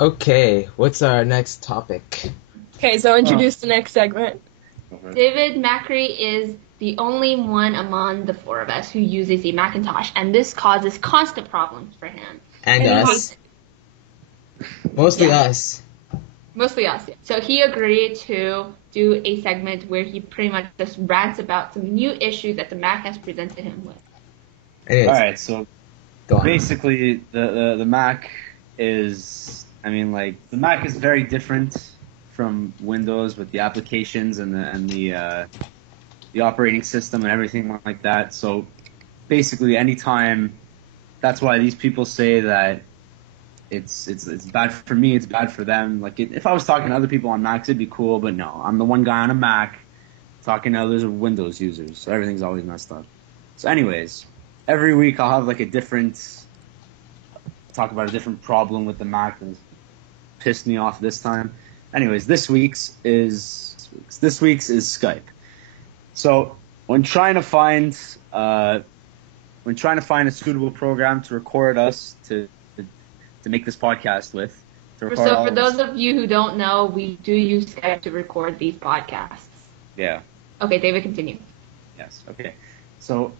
Okay, what's our next topic? Okay, so introduce the next segment. Okay. David Macri is the only one among the four of us who uses a Macintosh, and this causes constant problems for him. And And he us. Mostly Yeah. us. Mostly us. So he agreed to do a segment where he pretty much just rants about some new issues that the Mac has presented him with. Anyways, All right, so go on. basically the Mac is, the Mac is very different from Windows with the applications and the operating system and everything like that. So basically, anytime, that's why these people say that it's bad for me, it's bad for them. Like if I was talking to other people on Macs, it'd be cool, but no, I'm the one guy on a Mac talking to others Windows users, so everything's always messed up. So, anyways, every week I'll have like talk about a different problem with the Mac that pissed me off this time. Anyways, this week's is Skype. So when trying to find a suitable program to record us to make this podcast with, to record So all for of those this. of you who don't know, we do use Skype to record these podcasts. Yeah. Okay, David, continue. Yes. Okay. So,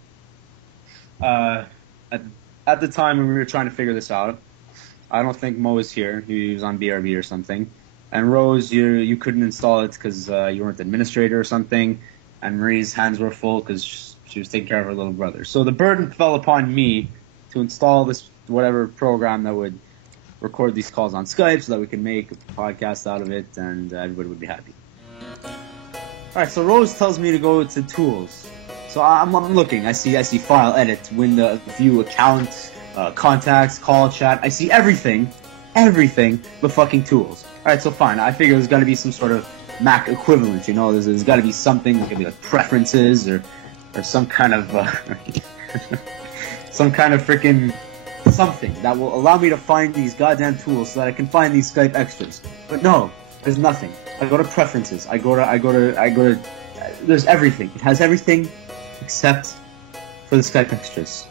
at the time when we were trying to figure this out, I don't think Mo was here. He was on BRB or something. And Rose, you couldn't install it because you weren't the administrator or something. And Marie's hands were full because she was taking care of her little brother. So the burden fell upon me to install this whatever program that would record these calls on Skype so that we can make a podcast out of it and everybody would be happy. Alright, so Rose tells me to go to Tools. So I'm looking. I see File, Edit, Window, View, Account, Contacts, Call, Chat. I see everything but fucking Tools. Alright, so fine. I figure there's got to be some sort of Mac equivalent, you know? There's got to be something. There's got to be like Preferences or some kind of some kind of freaking something that will allow me to find these goddamn tools so that I can find these Skype extras. But no, there's nothing. I go to Preferences. I go to. There's everything. It has everything except for the Skype extras.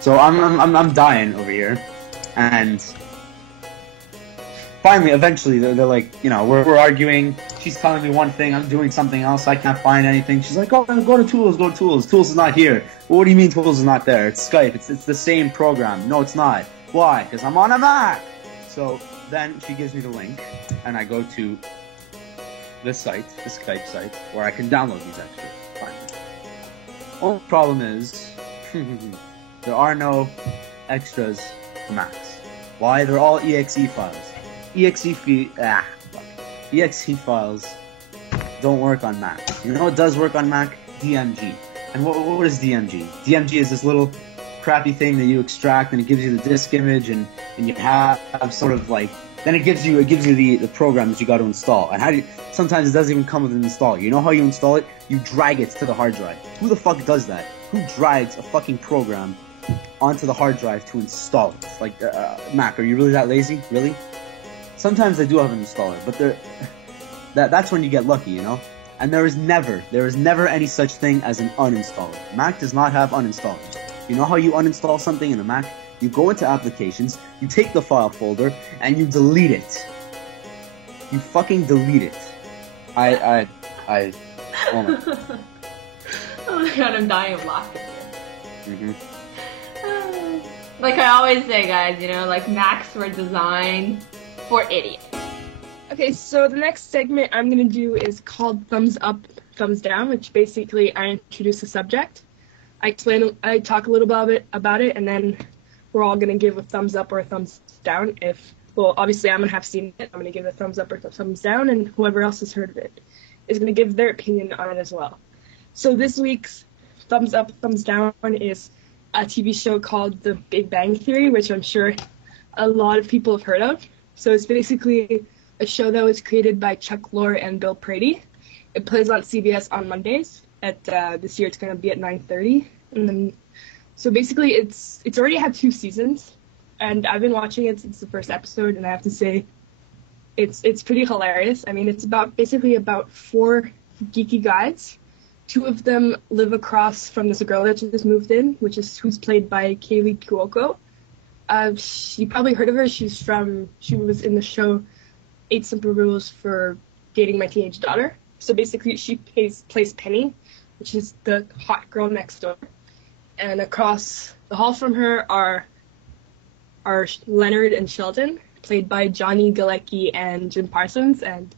So I'm dying over here, and finally, eventually, they're like, we're arguing. She's telling me one thing, I'm doing something else. I can't find anything. She's like, oh, go to Tools, go to Tools. Tools is not here. Well, what do you mean Tools is not there? It's Skype. It's the same program. No, it's not. Why? Because I'm on a Mac. So then she gives me the link, and I go to the Skype site, where I can download these extras. Fine. Only problem is, there are no extras for Macs. Why? They're all exe files. Exe files don't work on Mac. You know what does work on Mac? DMG. And what is DMG? DMG is this little crappy thing that you extract, and it gives you the disk image, and you have sort of like, then it gives you the program that you got to install. And sometimes it doesn't even come with an installer. You know how you install it? You drag it to the hard drive. Who the fuck does that? Who drags a fucking program onto the hard drive to install it? Like, Mac, are you really that lazy? Really? Sometimes they do have an installer, but that's when you get lucky, you know? And there is never any such thing as an uninstaller. Mac does not have uninstallers. You know how you uninstall something in a Mac? You go into Applications, you take the file folder, and you delete it. You fucking delete it. Oh my. Oh my god, I'm dying of laughter here. Like I always say, guys, Macs were designed for idiots. Okay, so the next segment I'm going to do is called Thumbs Up, Thumbs Down, which basically I introduce a subject. I talk a little about it, and then we're all going to give a thumbs up or a thumbs down. Obviously I'm going to have seen it. I'm going to give a thumbs up or a thumbs down, and whoever else has heard of it is going to give their opinion on it as well. So this week's thumbs up, thumbs down is a TV show called The Big Bang Theory, which I'm sure a lot of people have heard of. So it's basically a show that was created by Chuck Lorre and Bill Prady. It plays on CBS on Mondays. This year it's going to be at 9:30. And then, so basically it's already had 2 seasons, and I've been watching it since the first episode, and I have to say it's pretty hilarious. I mean, it's basically about 4 geeky guys. 2 of them live across from this girl that just moved in, who's played by Kaylee Cuoco. You probably heard of her. She was in the show 8 Simple Rules for Dating My Teenage Daughter. So basically, she plays Penny, which is the hot girl next door. And across the hall from her are Leonard and Sheldon, played by Johnny Galecki and Jim Parsons. And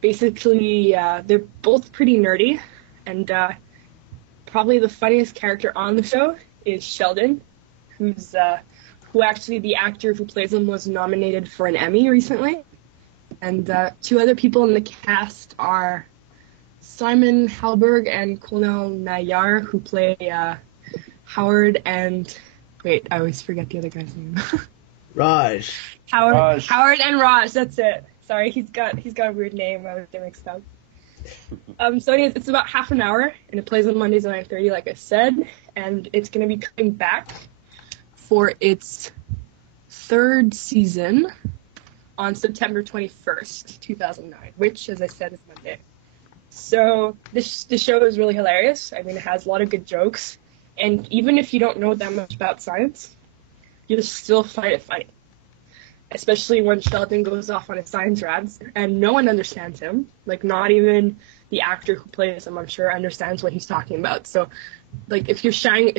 basically, they're both pretty nerdy. And probably the funniest character on the show is Sheldon, who actually the actor who plays him was nominated for an Emmy recently. And 2 other people in the cast are Simon Halberg and Kunal Nayyar, who play Howard and... Wait, I always forget the other guy's name. Raj. Howard and Raj, that's it. Sorry, he's got a weird name. I was getting mixed up. So anyways, it's about half an hour, and it plays on Mondays at 9:30, like I said, and it's going to be coming back for its 3rd season on September 21st, 2009, which, as I said, is Monday. So this show is really hilarious. I mean, it has a lot of good jokes, and even if you don't know that much about science, you'll still find it funny. Especially when Sheldon goes off on his science rads, and no one understands him. Like, not even the actor who plays him, I'm sure, understands what he's talking about. So, like, if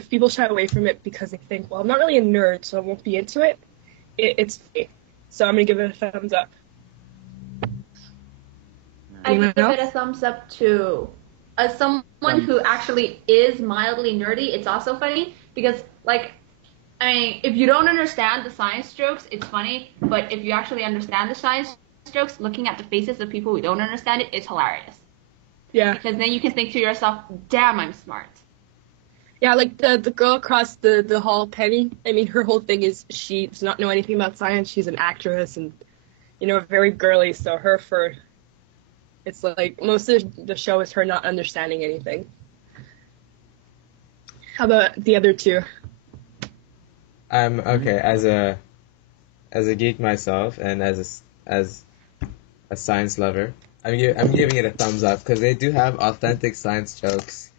people shy away from it because they think, well, I'm not really a nerd, so I won't be into it, it's fake. So I'm going to give it a thumbs up. I give it a thumbs up too. As someone who actually is mildly nerdy, it's also funny because, like, I mean, if you don't understand the science jokes, it's funny. But if you actually understand the science jokes, looking at the faces of people who don't understand it, it's hilarious. Yeah. Because then you can think to yourself, damn, I'm smart. Yeah, like the girl across the hall, Penny, I mean, her whole thing is she does not know anything about science. She's an actress and, very girly. So it's like most of the show is her not understanding anything. How about the other 2? Okay, as a geek myself and as a science lover, I'm giving it a thumbs up because they do have authentic science jokes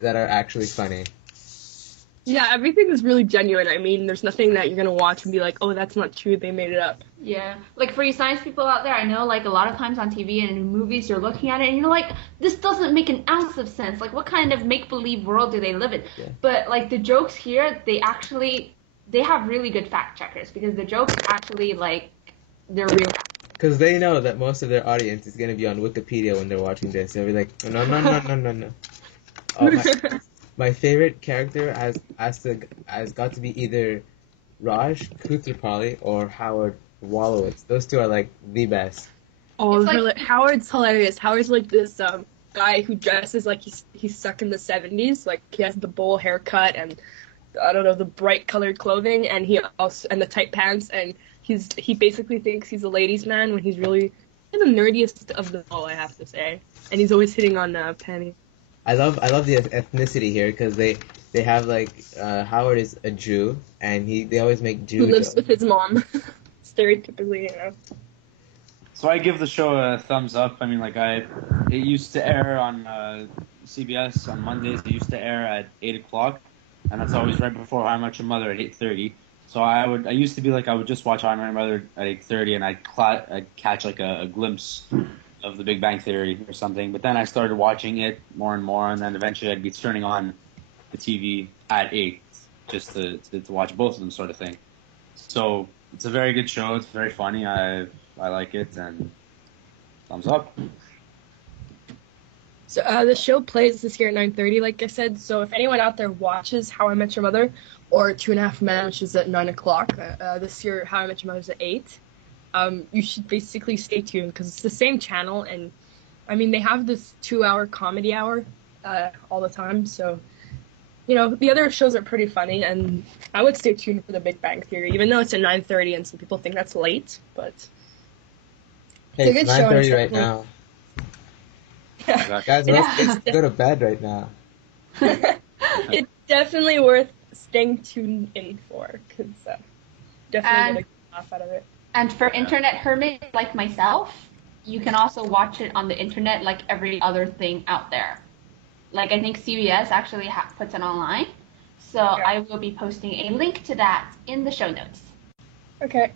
that are actually funny. Yeah, everything is really genuine. I mean, there's nothing that you're gonna watch and be like, oh, that's not true, they made it up. Yeah, like for you science people out there, I know like a lot of times on TV and in movies you're looking at it and you're like, this doesn't make an ounce of sense. Like, what kind of make-believe world do they live in? Yeah. But like the jokes here, they have really good fact checkers because the jokes actually, like, they're real. Because they know that most of their audience is going to be on Wikipedia when they're watching this. They'll be like, no. Oh, my favorite character has got to be either Raj Koothrappali or Howard Wolowitz. Those 2 are like the best. Oh, like, Howard's hilarious. Howard's like this guy who dresses like he's stuck in the 70s. Like, he has the bowl haircut and I don't know, the bright colored clothing and and the tight pants, and he basically thinks he's a ladies' man when he's really the nerdiest of them all, I have to say. And he's always hitting on Penny. I love the ethnicity here because they have like Howard is a Jew and they always make Jew who lives jokes. with his mom, stereotypically, So I give the show a thumbs up. I mean, like it used to air on CBS on Mondays. It used to air at 8 o'clock, and that's always right before How I Met Your Mother at 8:30. So I used to be like I would just watch How I Met Your Mother at 8:30, and I'd catch like a glimpse of The Big Bang Theory or something. But then I started watching it more and more, and then eventually I'd be turning on the TV at 8 just to watch both of them, sort of thing. So it's a very good show. It's very funny. I like it, and thumbs up. So the show plays this year at 9:30, like I said. So if anyone out there watches How I Met Your Mother or 2.5 Men, which is at 9 o'clock, this year How I Met Your Mother is at 8. You should basically stay tuned because it's the same channel, and I mean they have this 2-hour comedy hour all the time. So the other shows are pretty funny, and I would stay tuned for The Big Bang Theory, even though it's at 9:30 and some people think that's late. But hey, it's it's 9:30 right now. Yeah. Guys, let's go to bed right now. It's definitely worth staying tuned in for because definitely get a laugh out of it. And for internet hermits like myself, you can also watch it on the internet like every other thing out there. Like, I think CBS actually puts it online. So I will be posting a link to that in the show notes. Okay.